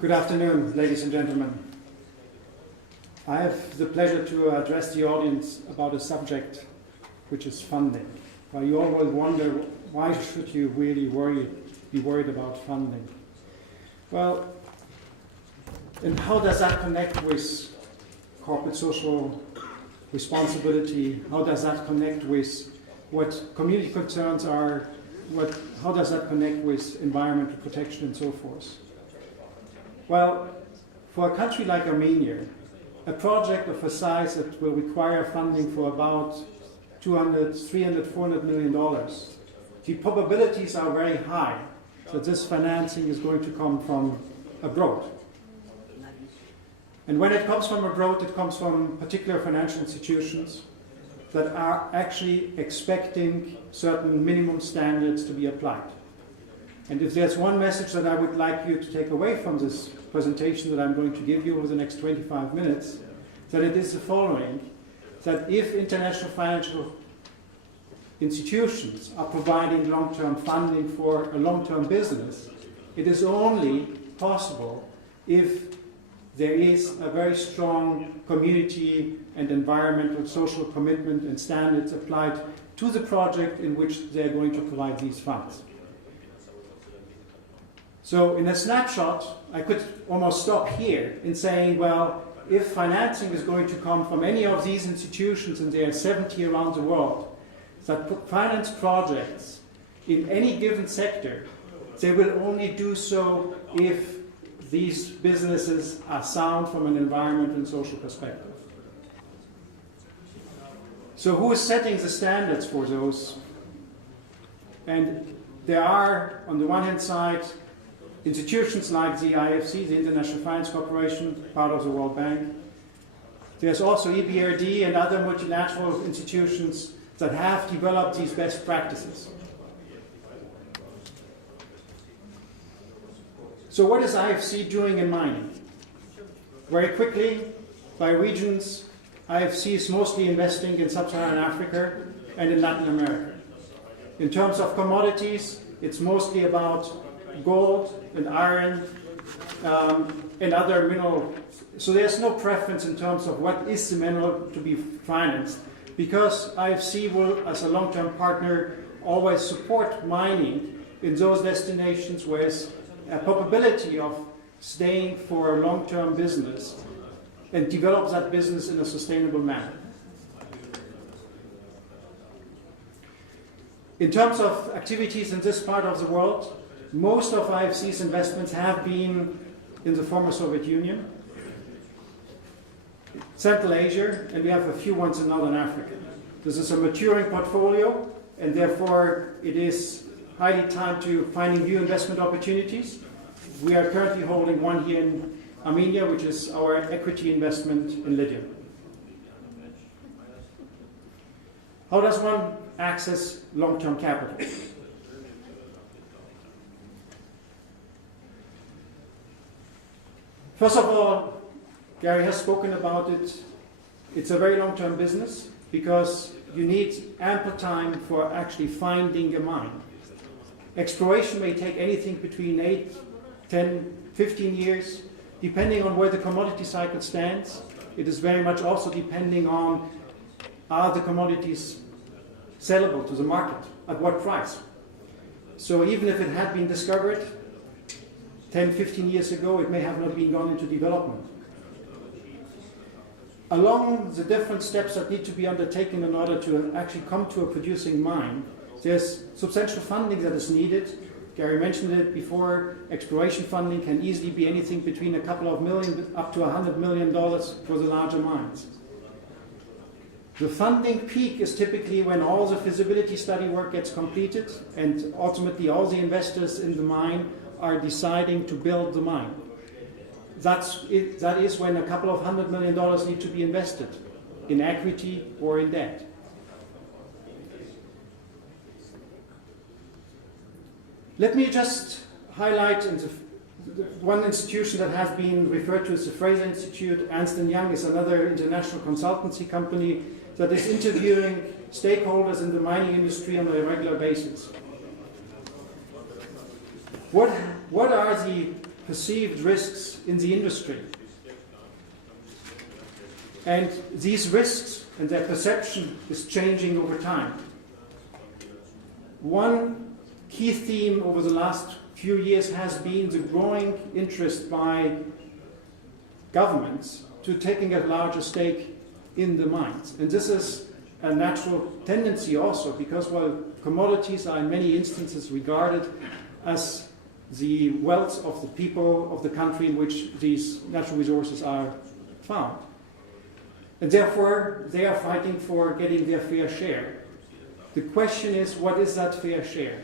Good afternoon, ladies and gentlemen. I have the pleasure to address the audience about a subject which is funding. Well, you all will wonder, why should you really be worried about funding? Well, and how does that connect with corporate social responsibility? How does that connect with what community concerns are? How does that connect with environmental protection and so forth? Well, for a country like Armenia, a project of a size that will require funding for about $200, $300, $400 million, the probabilities are very high that this financing is going to come from abroad. And when it comes from abroad, it comes from particular financial institutions that are actually expecting certain minimum standards to be applied. And if there's one message that I would like you to take away from this presentation that I'm going to give you over the next 25 minutes, that it is the following, that if international financial institutions are providing long-term funding for a long-term business, it is only possible if there is a very strong community and environmental social commitment and standards applied to the project in which they're going to provide these funds. So in a snapshot, I could almost stop here in saying, well, if financing is going to come from any of these institutions, and there are 70 around the world, that finance projects in any given sector, they will only do so if these businesses are sound from an environmental and social perspective. So who is setting the standards for those? And there are, on the one hand side, institutions like the IFC, the International Finance Corporation, part of the World Bank. There's also EBRD and other multilateral institutions that have developed these best practices. So what is IFC doing in mining? Very quickly, by regions, IFC is mostly investing in sub-Saharan Africa and in Latin America. In terms of commodities, it's mostly about gold and iron and other mineral. So there's no preference in terms of what is the mineral to be financed, because IFC will, as a long-term partner, always support mining in those destinations where there's a probability of staying for a long-term business and develop that business in a sustainable manner. In terms of activities in this part of the world, most of IFC's investments have been in the former Soviet Union, Central Asia, and we have a few ones in Northern Africa. This is a maturing portfolio, and therefore it is highly timed to finding new investment opportunities. We are currently holding one here in Armenia, which is our equity investment in Lydia. How does one access long-term capital? First of all, Gary has spoken about it. It's a very long-term business because you need ample time for actually finding a mine. Exploration may take anything between 8, 10, 15 years, depending on where the commodity cycle stands. It is very much also depending on, are the commodities sellable to the market, at what price? So even if it had been discovered 10, 15 years ago, it may have not been gone into development. Along the different steps that need to be undertaken in order to actually come to a producing mine, there's substantial funding that is needed. Gary mentioned it before, exploration funding can easily be anything between a couple of million up to $100 million for the larger mines. The funding peak is typically when all the feasibility study work gets completed and ultimately all the investors in the mine are deciding to build the mine. That is when a couple of $100 million need to be invested in equity or in debt. Let me just highlight one institution that has been referred to as the Fraser Institute. Ernst & Young is another international consultancy company that is interviewing stakeholders in the mining industry on a regular basis. What are the perceived risks in the industry. And these risks and their perception is changing over time. One key theme over the last few years has been the growing interest by governments to taking a larger stake in the mines. And this is a natural tendency also because, well, commodities are in many instances regarded as the wealth of the people of the country in which these natural resources are found. And therefore, they are fighting for getting their fair share. The question is, what is that fair share?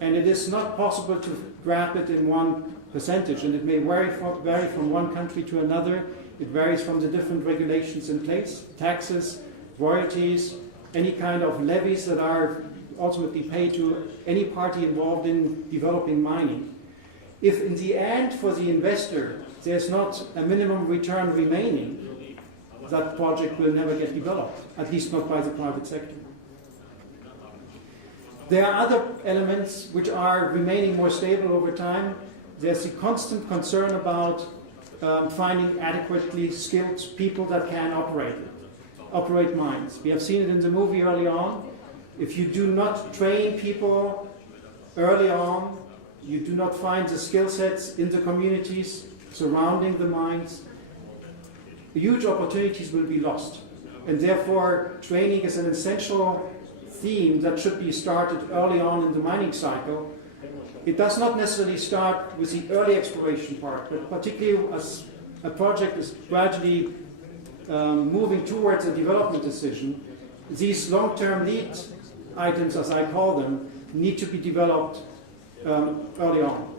And it is not possible to grab it in one percentage, and it may vary from one country to another. It varies from the different regulations in place, taxes, royalties, any kind of levies that are ultimately paid to any party involved in developing mining. If in the end, for the investor, there's not a minimum return remaining, that project will never get developed, at least not by the private sector. There are other elements which are remaining more stable over time. There's the constant concern about finding adequately skilled people that can operate mines. We have seen it in the movie early on. If you do not train people early on, you do not find the skill sets in the communities surrounding the mines, huge opportunities will be lost. And therefore, training is an essential theme that should be started early on in the mining cycle. It does not necessarily start with the early exploration part, but particularly as a project is gradually moving towards a development decision, these long-term lead items, as I call them, need to be developed early on.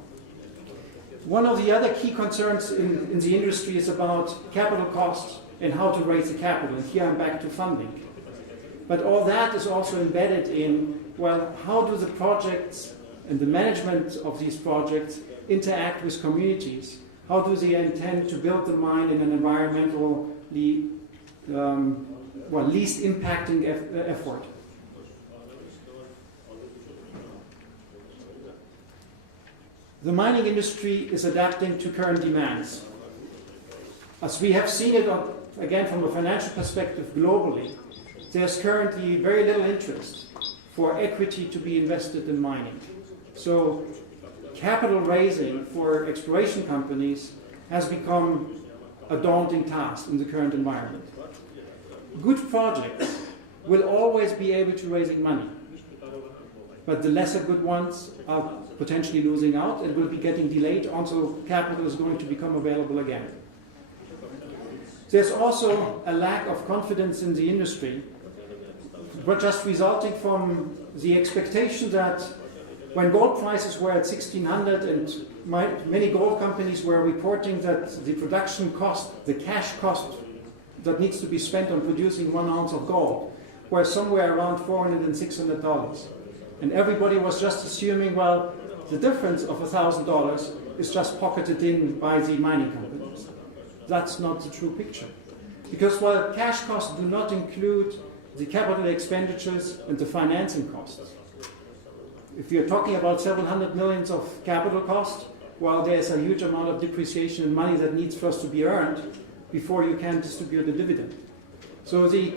One of the other key concerns in the industry is about capital costs and how to raise the capital. And here I'm back to funding. But all that is also embedded in, well, how do the projects and the management of these projects interact with communities? How do they intend to build the mine in an environmentally least impacting effort? The mining industry is adapting to current demands. As we have seen it, again, from a financial perspective globally, there's currently very little interest for equity to be invested in mining. So capital raising for exploration companies has become a daunting task in the current environment. Good projects will always be able to raise money, but the lesser good ones are potentially losing out and will be getting delayed until capital is going to become available again. There's also a lack of confidence in the industry, but just resulting from the expectation that when gold prices were at 1,600 and many gold companies were reporting that the production cost, the cash cost that needs to be spent on producing 1 ounce of gold, were somewhere around $400 and $600. And everybody was just assuming, well, the difference of $1,000 is just pocketed in by the mining companies. That's not the true picture. Because while cash costs do not include the capital expenditures and the financing costs, if you're talking about several hundred millions of capital cost, well, there's a huge amount of depreciation and money that needs first to be earned before you can distribute a dividend. So the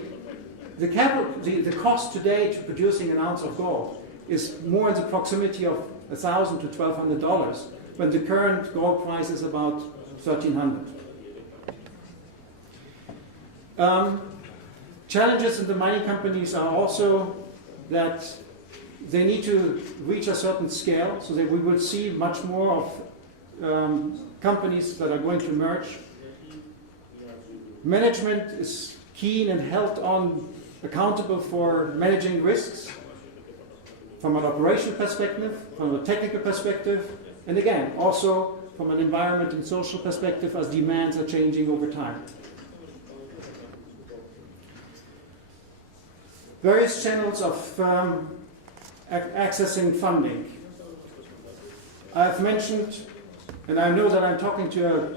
cost today to producing an ounce of gold is more in the proximity of $1,000 to $1,200, when the current gold price is about $1,300. Challenges in the mining companies are also that they need to reach a certain scale, so that we will see much more of companies that are going to merge. Management is keen and held on accountable for managing risks from an operational perspective, from a technical perspective, and again, also from an environment and social perspective as demands are changing over time. Various channels of accessing funding. I've mentioned, and I know that I'm talking to a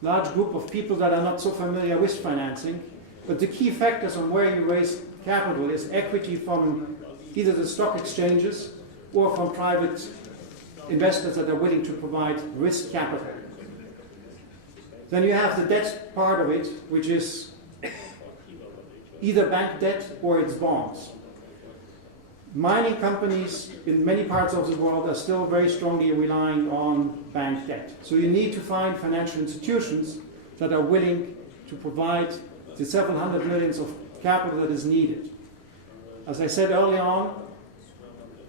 large group of people that are not so familiar with financing, but the key factors on where you raise capital is equity from either the stock exchanges or from private investors that are willing to provide risk capital. Then you have the debt part of it, which is either bank debt or it's bonds. Mining companies in many parts of the world are still very strongly relying on bank debt. So you need to find financial institutions that are willing to provide the several hundred millions of capital that is needed. As I said early on,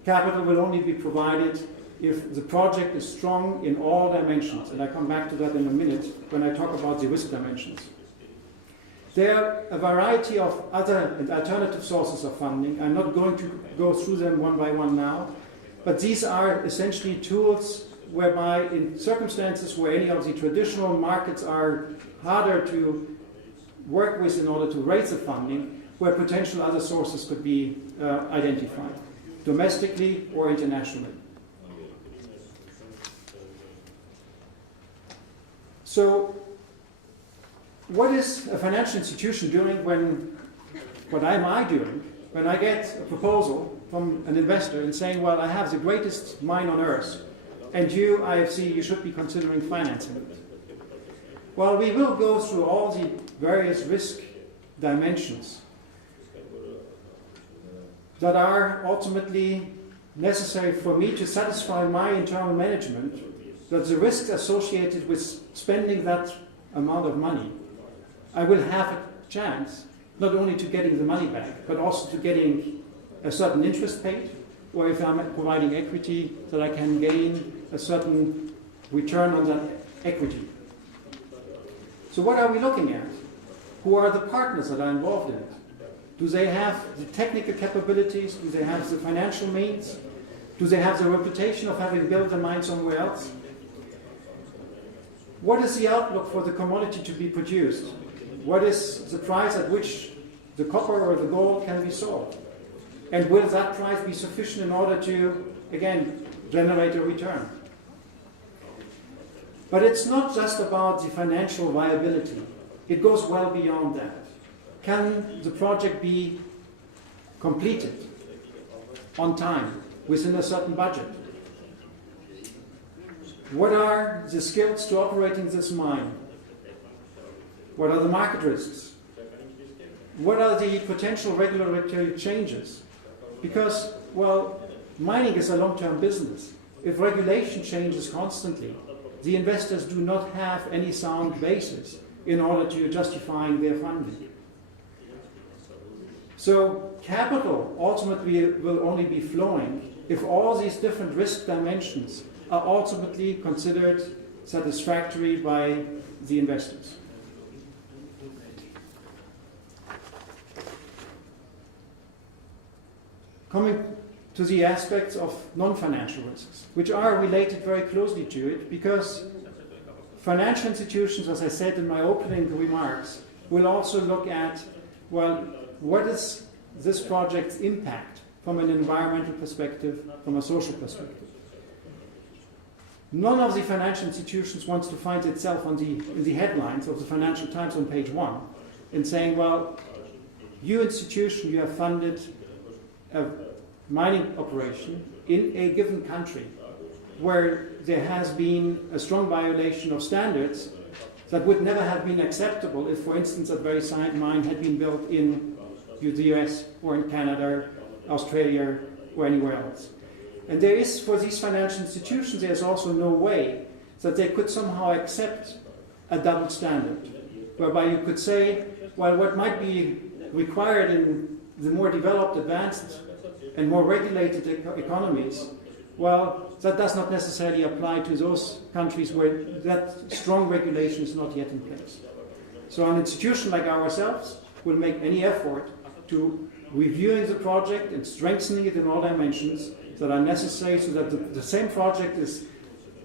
capital will only be provided if the project is strong in all dimensions, and I come back to that in a minute when I talk about the risk dimensions. There are a variety of other and alternative sources of funding. I'm not going to go through them one by one now, but these are essentially tools whereby in circumstances where any of the traditional markets are harder to work with in order to raise the funding, where potential other sources could be identified, domestically or internationally. So, what is a financial institution doing what am I doing when I get a proposal from an investor and saying, well, I have the greatest mine on earth, and you, IFC, you should be considering financing it? Well, we will go through all the various risk dimensions that are ultimately necessary for me to satisfy my internal management that the risks associated with spending that amount of money, I will have a chance not only to getting the money back, but also to getting a certain interest paid, or if I'm providing equity, that I can gain a certain return on that equity. So what are we looking at? Who are the partners that are involved in it? Do they have the technical capabilities? Do they have the financial means? Do they have the reputation of having built a mine somewhere else? What is the outlook for the commodity to be produced? What is the price at which the copper or the gold can be sold? And will that price be sufficient in order to, again, generate a return? But it's not just about the financial viability. It goes well beyond that. Can the project be completed on time, within a certain budget? What are the skills to operating this mine? What are the market risks? What are the potential regulatory changes? Because, well, mining is a long-term business. If regulation changes constantly, the investors do not have any sound basis in order to justify their funding. So capital ultimately will only be flowing if all these different risk dimensions are ultimately considered satisfactory by the investors. Coming to the aspects of non-financial risks, which are related very closely to it, because financial institutions, as I said in my opening remarks, will also look at, well, what is this project's impact from an environmental perspective, from a social perspective? None of the financial institutions wants to find itself in the headlines of the Financial Times on page 1 in saying, well, you institution, you have funded a mining operation in a given country where there has been a strong violation of standards that would never have been acceptable if, for instance, that very mine had been built in the US or in Canada, Australia, or anywhere else. And there is, for these financial institutions, there's also no way that they could somehow accept a double standard, whereby you could say, well, what might be required in the more developed, advanced, and more regulated economies, well, that does not necessarily apply to those countries where that strong regulation is not yet in place. So an institution like ourselves will make any effort to reviewing the project and strengthening it in all dimensions that are necessary so that the same project is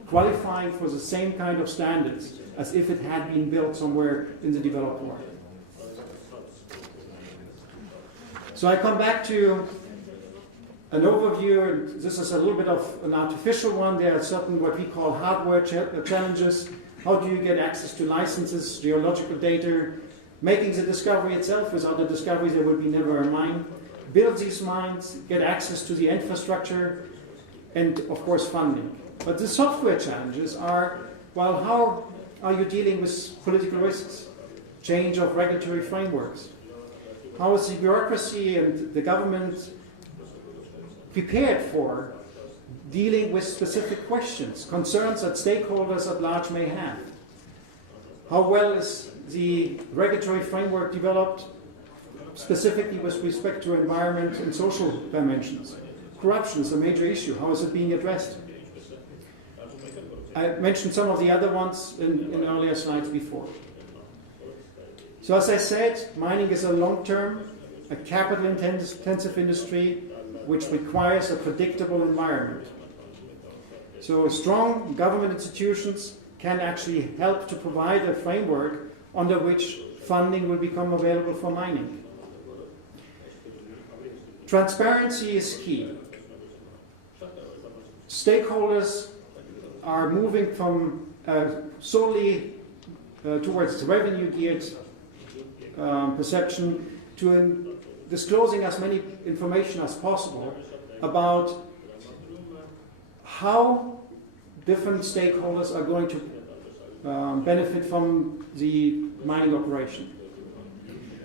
qualifying for the same kind of standards as if it had been built somewhere in the developed world. So I come back to an overview. This is a little bit of an artificial one. There are certain what we call hardware challenges. How do you get access to licenses, geological data, making the discovery itself? Without the discovery there would be never a mine. Build these mines, get access to the infrastructure, and of course funding. But the software challenges are, well, how are you dealing with political risks, change of regulatory frameworks? How is the bureaucracy and the government prepared for dealing with specific questions, concerns that stakeholders at large may have? How well is the regulatory framework developed specifically with respect to environment and social dimensions? Corruption is a major issue. How is it being addressed? I mentioned some of the other ones in earlier slides before. So as I said, mining is a long-term, a capital-intensive industry which requires a predictable environment. So strong government institutions can actually help to provide a framework under which funding will become available for mining. Transparency is key. Stakeholders are moving from solely towards revenue-geared perception to disclosing as many information as possible about how different stakeholders are going to benefit from the mining operation.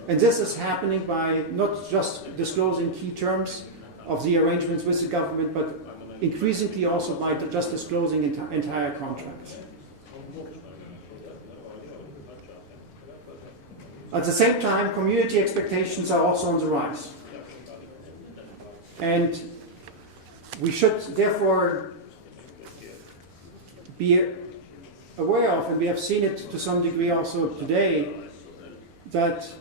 And this is happening by not just disclosing key terms of the arrangements with the government, but increasingly also by just disclosing entire contracts. At the same time, community expectations are also on the rise. And we should therefore be aware of, and we have seen it to some degree also today, that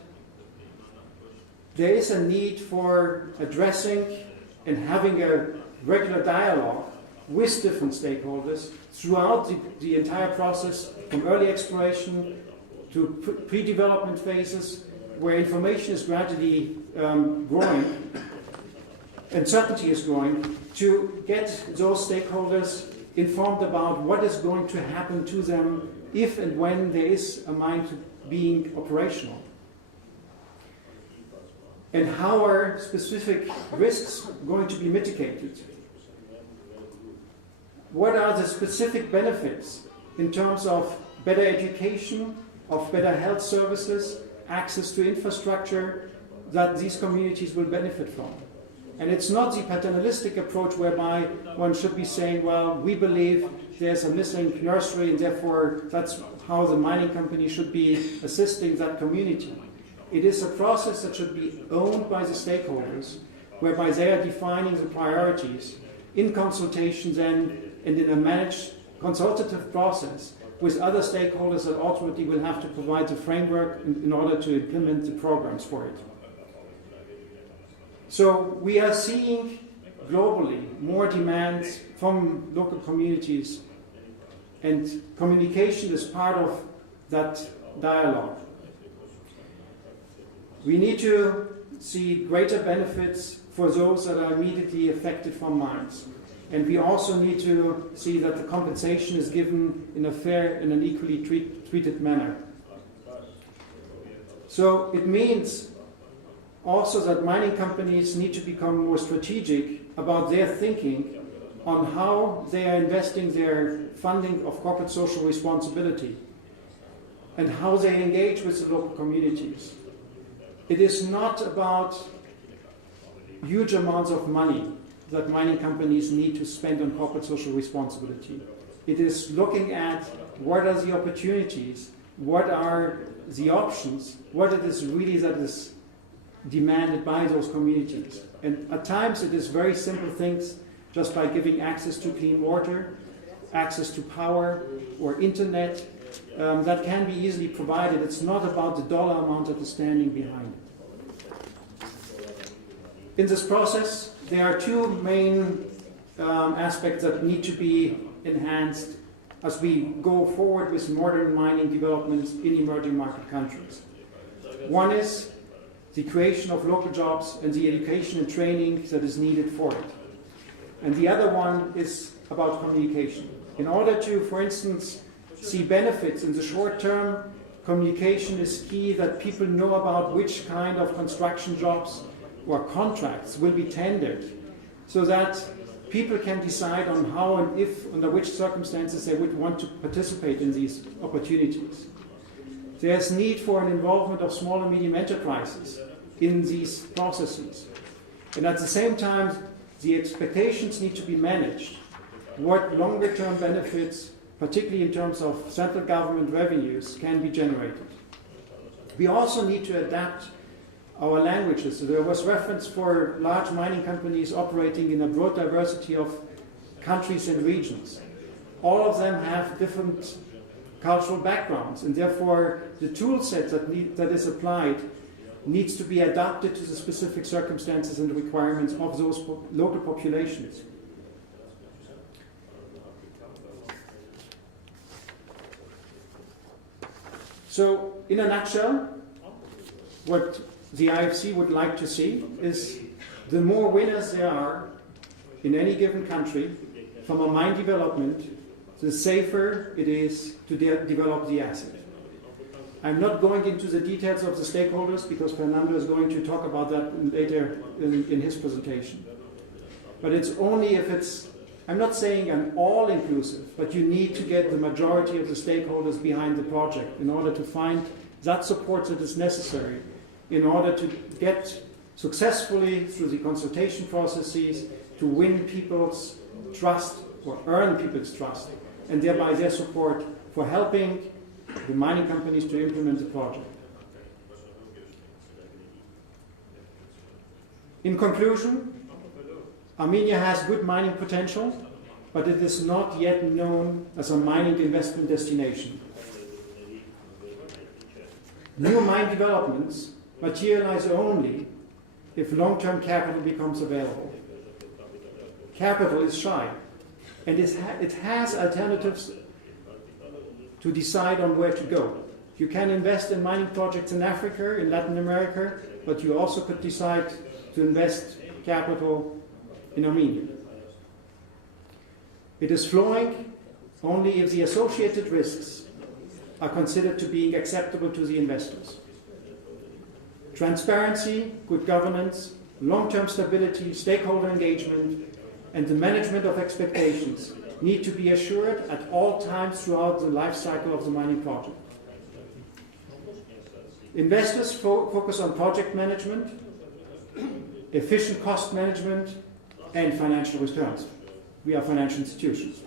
there is a need for addressing and having a regular dialogue with different stakeholders throughout the entire process, from early exploration to pre-development phases, where information is gradually growing and certainty is growing, to get those stakeholders informed about what is going to happen to them if and when there is a mine being operational. And how are specific risks going to be mitigated? What are the specific benefits in terms of better education, of better health services, access to infrastructure that these communities will benefit from? And it's not the paternalistic approach whereby one should be saying, well, we believe there's a missing nursery and therefore that's how the mining company should be assisting that community. It is a process that should be owned by the stakeholders, whereby they are defining the priorities in consultation then and in a managed consultative process with other stakeholders that ultimately will have to provide the framework in order to implement the programs for it. So we are seeing globally more demands from local communities, and communication is part of that dialogue. We need to see greater benefits for those that are immediately affected from mines. And we also need to see that the compensation is given in a fair and an equally treated manner. So it means also that mining companies need to become more strategic about their thinking on how they are investing their funding of corporate social responsibility and how they engage with the local communities. It is not about huge amounts of money that mining companies need to spend on corporate social responsibility. It is looking at what are the opportunities, what are the options, what it is really that is demanded by those communities. And at times it is very simple things, just by giving access to clean water, access to power or internet, that can be easily provided. It's not about the dollar amount that is standing behind it. In this process, there are two main aspects that need to be enhanced as we go forward with modern mining developments in emerging market countries. One is the creation of local jobs and the education and training that is needed for it. And the other one is about communication. In order to, for instance, see benefits in the short term, communication is key, that people know about which kind of construction jobs or contracts will be tendered, so that people can decide on how and if, under which circumstances they would want to participate in these opportunities. There's need for an involvement of small and medium enterprises in these processes. And at the same time, the expectations need to be managed. What longer-term benefits, particularly in terms of central government revenues, can be generated. We also need to adapt our languages. So there was reference for large mining companies operating in a broad diversity of countries and regions. All of them have different cultural backgrounds, and therefore the tool set that is applied needs to be adapted to the specific circumstances and requirements of those local populations. So, in a nutshell, what the IFC would like to see is the more winners there are in any given country from a mine development, the safer it is to develop the asset. I'm not going into the details of the stakeholders because Fernando is going to talk about that later in his presentation. But it's only if it's, I'm not saying an all-inclusive, but you need to get the majority of the stakeholders behind the project in order to find that support that is necessary in order to get successfully through the consultation processes to win people's trust or earn people's trust and thereby their support for helping the mining companies to implement the project. In conclusion, Armenia has good mining potential, but it is not yet known as a mining investment destination. New mine developments materialize only if long-term capital becomes available. Capital is shy, and it has alternatives to decide on where to go. You can invest in mining projects in Africa, in Latin America, but you also could decide to invest capital in Armenia. It is flowing only if the associated risks are considered to be acceptable to the investors. Transparency, good governance, long-term stability, stakeholder engagement, and the management of expectations need to be assured at all times throughout the life cycle of the mining project. Investors focus on project management, efficient cost management, and financial returns. We are financial institutions.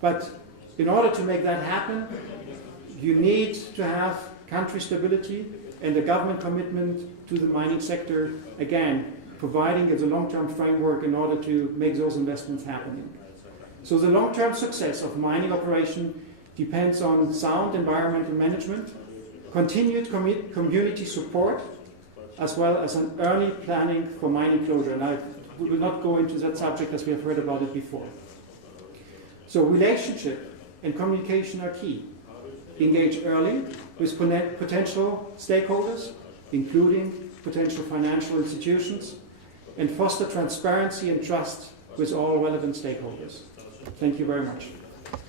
But in order to make that happen, you need to have country stability and a government commitment to the mining sector, again, providing as a long-term framework in order to make those investments happening. So the long-term success of mining operation depends on sound environmental management, continued community support, as well as an early planning for mining closure. And I will not go into that subject as we have heard about it before. So relationship and communication are key. Engage early with potential stakeholders, including potential financial institutions, and foster transparency and trust with all relevant stakeholders. Thank you very much.